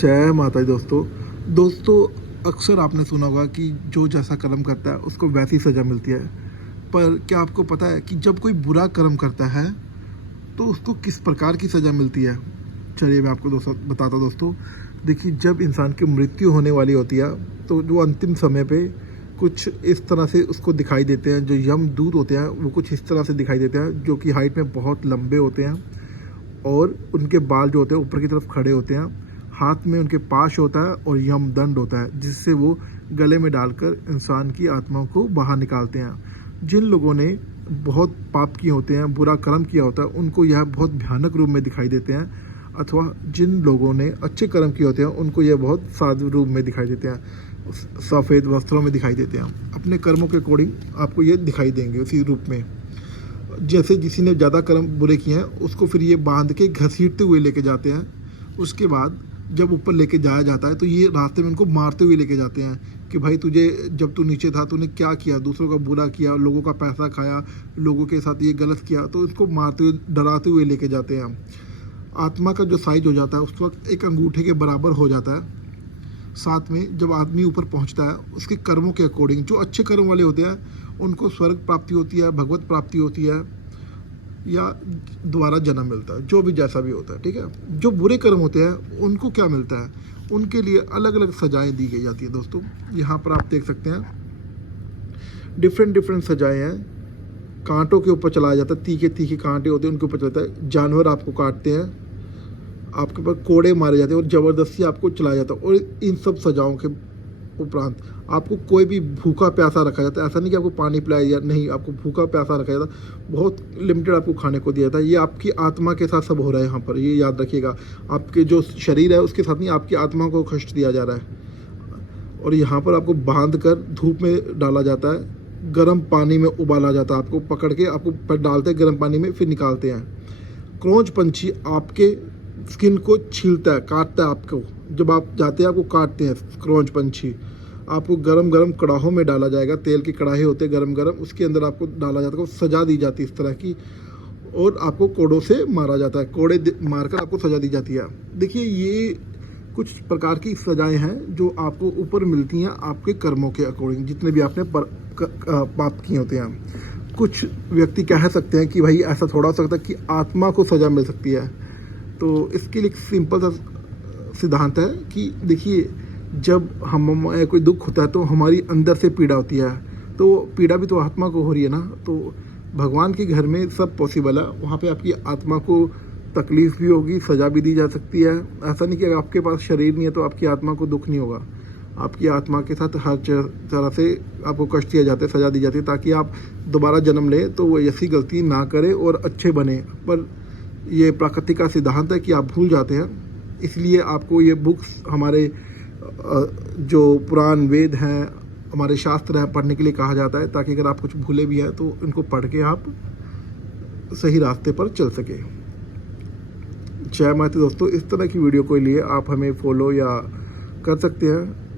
जय माता दी दोस्तों। अक्सर आपने सुना होगा कि जो जैसा कर्म करता है उसको वैसी सज़ा मिलती है। पर क्या आपको पता है कि जब कोई बुरा कर्म करता है तो उसको किस प्रकार की सज़ा मिलती है? चलिए मैं आपको दोस्तों बताता हूँ। दोस्तों देखिए, जब इंसान की मृत्यु होने वाली होती है तो जो अंतिम समय पे कुछ इस तरह से उसको दिखाई देते हैं। जो यमदूत होते हैं वो कुछ इस तरह से दिखाई देते हैं, जो कि हाइट में बहुत लंबे होते हैं और उनके बाल जो होते हैं ऊपर की तरफ खड़े होते हैं। हाथ में उनके पाश होता है और यमदंड होता है, जिससे वो गले में डालकर इंसान की आत्मा को बाहर निकालते हैं। जिन लोगों ने बहुत पाप किए होते हैं, बुरा कर्म किया होता है, उनको यह बहुत भयानक रूप में दिखाई देते हैं। अथवा जिन लोगों ने अच्छे कर्म किए होते हैं उनको यह बहुत साधु रूप में दिखाई देते हैं, सफ़ेद वस्त्रों में दिखाई देते हैं। अपने कर्मों के अकॉर्डिंग आपको ये दिखाई देंगे उसी रूप में। जैसे किसी ने ज़्यादा कर्म बुरे किए हैं उसको फिर ये बांध के घसीटते हुए लेके जाते हैं। उसके बाद जब ऊपर लेके जाया जाता है तो ये रास्ते में उनको मारते हुए लेके जाते हैं कि भाई तुझे, जब तू नीचे था तूने क्या किया, दूसरों का बुरा किया, लोगों का पैसा खाया, लोगों के साथ ये गलत किया। तो इसको मारते हुए डराते हुए लेके जाते हैं। आत्मा का जो साइज हो जाता है उस वक्त एक अंगूठे के बराबर हो जाता है। साथ में जब आदमी ऊपर पहुंचता है उसके कर्मों के अकॉर्डिंग, जो अच्छे कर्म वाले होते हैं उनको स्वर्ग प्राप्ति होती है, भगवत प्राप्ति होती है, या दोबारा जन्म मिलता है, जो भी जैसा भी होता है। ठीक है। जो बुरे कर्म होते हैं उनको क्या मिलता है? उनके लिए अलग अलग सजाएं दी गई जाती है। दोस्तों यहाँ पर आप देख सकते हैं डिफरेंट सजाएं हैं। कांटों के ऊपर चलाया जाता है, तीखे तीखे कांटे होते हैं उनके ऊपर चलता है। जानवर आपको काटते हैं, आपके ऊपर कोड़े मारे जाते हैं और ज़बरदस्ती आपको चलाया जाता है। और इन सब सजाओं के उपरांत आपको कोई भी भूखा प्यासा रखा जाता है। ऐसा नहीं कि आपको पानी पिलाया या नहीं, आपको भूखा प्यासा रखा जाता है। बहुत लिमिटेड आपको खाने को दिया जाता है। ये आपकी आत्मा के साथ सब हो रहा है यहाँ पर, ये याद रखिएगा। आपके जो शरीर है उसके साथ नहीं, आपकी आत्मा को कष्ट दिया जा रहा है। और यहाँ पर आपको बांध कर धूप में डाला जाता है, गर्म पानी में उबाला जाता है। आपको पकड़ के आपको डालते हैं गर्म पानी में, फिर निकालते हैं। क्रोंच पंछी आपके स्किन को छीलता है, काटता है आपको। जब आप जाते हैं आपको काटते हैं क्रोंच पंछी। आपको गरम गरम कड़ाहों में डाला जाएगा, तेल की कड़ाही होते हैं गरम गरम, उसके अंदर आपको डाला जाता है, सजा दी जाती है इस तरह की। और आपको कोड़ों से मारा जाता है, कोड़े मारकर आपको सजा दी जाती है। देखिए, ये कुछ प्रकार की सजाएं हैं जो आपको ऊपर मिलती हैं आपके कर्मों के अकॉर्डिंग, जितने भी आपने पाप किए होते हैं। कुछ व्यक्ति कह सकते हैं कि भाई ऐसा थोड़ा हो सकता है कि आत्मा को सजा मिल सकती है। तो इसके लिए एक सिंपल सा सिद्धांत है कि देखिए, जब हमें कोई दुख होता है तो हमारी अंदर से पीड़ा होती है, तो पीड़ा भी तो आत्मा को हो रही है ना। तो भगवान के घर में सब पॉसिबल है। वहाँ पे आपकी आत्मा को तकलीफ़ भी होगी, सज़ा भी दी जा सकती है। ऐसा नहीं कि अगर आपके पास शरीर नहीं है तो आपकी आत्मा को दुख नहीं होगा। आपकी आत्मा के साथ हर तरह से आपको कष्ट दिया जाता है, सज़ा दी जाती है, ताकि आप दोबारा जन्म लें तो वो ऐसी गलती ना करें और अच्छे बने। पर ये प्रकृति का सिद्धांत है कि आप भूल जाते हैं। इसलिए आपको ये बुक्स, हमारे जो पुराण वेद हैं, हमारे शास्त्र हैं, पढ़ने के लिए कहा जाता है, ताकि अगर आप कुछ भूले भी हैं तो इनको पढ़ के आप सही रास्ते पर चल सके। जय माता दोस्तों। इस तरह की वीडियो के लिए आप हमें फॉलो या कर सकते हैं।